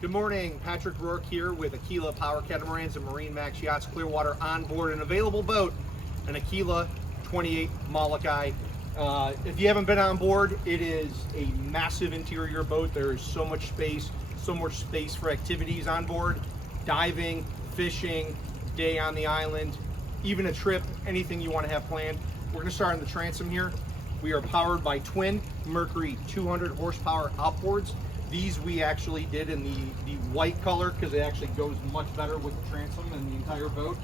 Good morning, Patrick Rourke here with Aquila Power Catamarans and MarineMax Yachts Clearwater on board an available boat, an Aquila 28 Molokai. If you haven't been on board, it is a massive interior boat. There is so much space for activities on board, diving, fishing, day on the island, even a trip, anything you want to have planned. We're going to start on the transom here. We are powered by twin Mercury 200 horsepower outboards. These we actually did in the white color because it actually goes much better with the transom and the entire boat.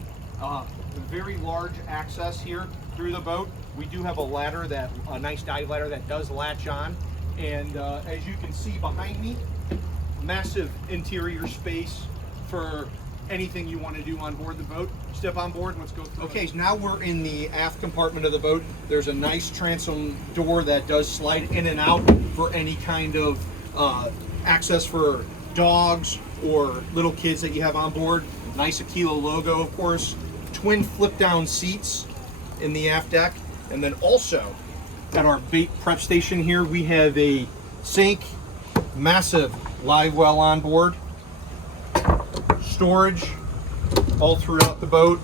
Very large access here through the boat. We do have a ladder, a nice dive ladder that does latch on. And as you can see behind me, massive interior space for anything you want to do on board the boat. Step on board and let's go through. Okay, so now we're in the aft compartment of the boat. There's a nice transom door that does slide in and out for any kind of access for dogs or little kids that you have on board. Nice Aquila logo, of course. Twin flip down seats in the aft deck. And then also at our bait prep station here, we have a sink, massive live well on board, storage all throughout the boat,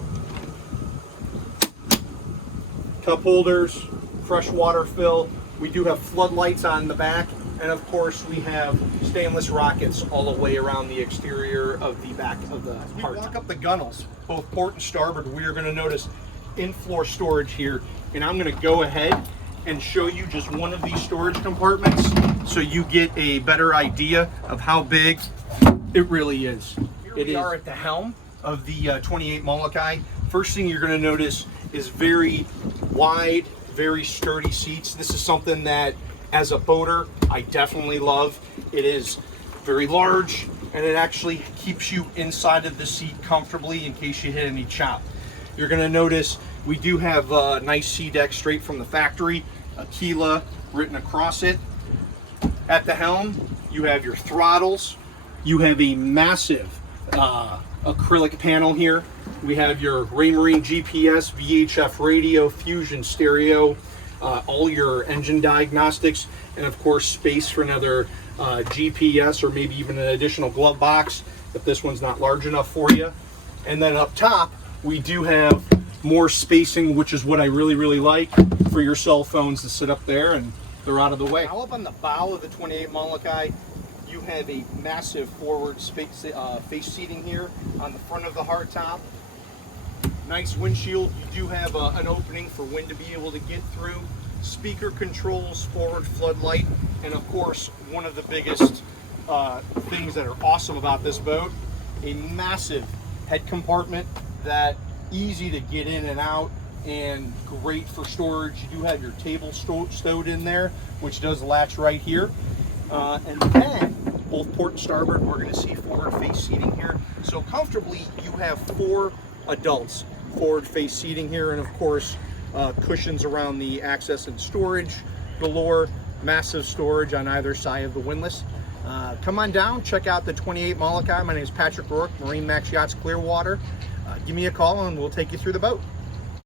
cup holders, fresh water fill. We do have floodlights on the back. And of course, we have stainless rockets all the way around the exterior of the back of the part. We walk up the gunnels, both port and starboard. We are going to notice in-floor storage here, and I'm going to go ahead and show you just one of these storage compartments so you get a better idea of how big it really is. Here we are at the helm of the 28 Molokai. First thing you're going to notice is very wide, very sturdy seats. This is something that as a boater, I definitely love. It is very large and it actually keeps you inside of the seat comfortably in case you hit any chop. You're gonna notice we do have a nice sea deck straight from the factory, Aquila written across it. At the helm, you have your throttles. You have a massive acrylic panel here. We have your Raymarine GPS, VHF radio, Fusion stereo, all your engine diagnostics, and of course space for another GPS or maybe even an additional glove box if this one's not large enough for you. And then up top we do have more spacing, which is what I really like, for your cell phones to sit up there and they're out of the way. Now up on the bow of the 28 Molokai, you have a massive forward space, face seating here on the front of the hardtop. Nice windshield. You do have an opening for wind to be able to get through. Speaker controls, forward floodlight, and of course, one of the biggest things that are awesome about this boat, a massive head compartment that easy to get in and out and great for storage. You do have your table stowed in there, which does latch right here. And then both port and starboard, we're going to see forward face seating here. So comfortably, you have 4 adults forward face seating here, and of course cushions around the access and storage galore, massive storage on either side of the windlass. Come on down, check out the 28 Molokai. My name is Patrick Rourke, MarineMax Yachts Clearwater. Give me a call and we'll take you through the boat.